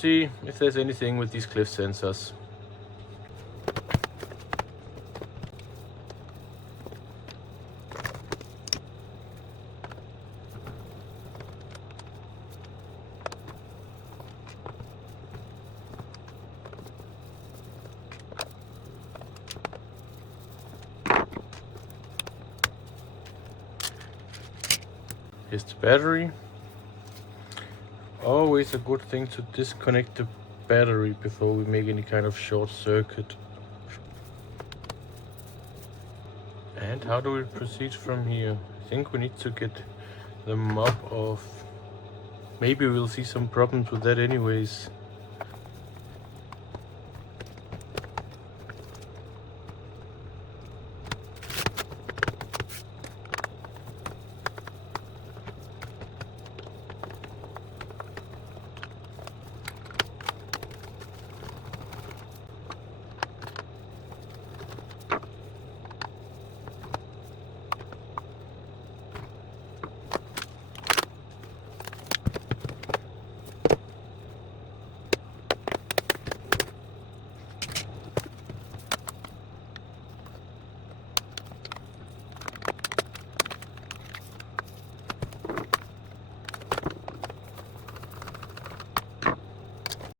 See if there's anything with these cliff sensors. Here's the battery. Always a good thing to disconnect the battery before we make any kind of short circuit. And how do we proceed from here? I think we need to get the mob off. Maybe we'll see some problems with that anyways.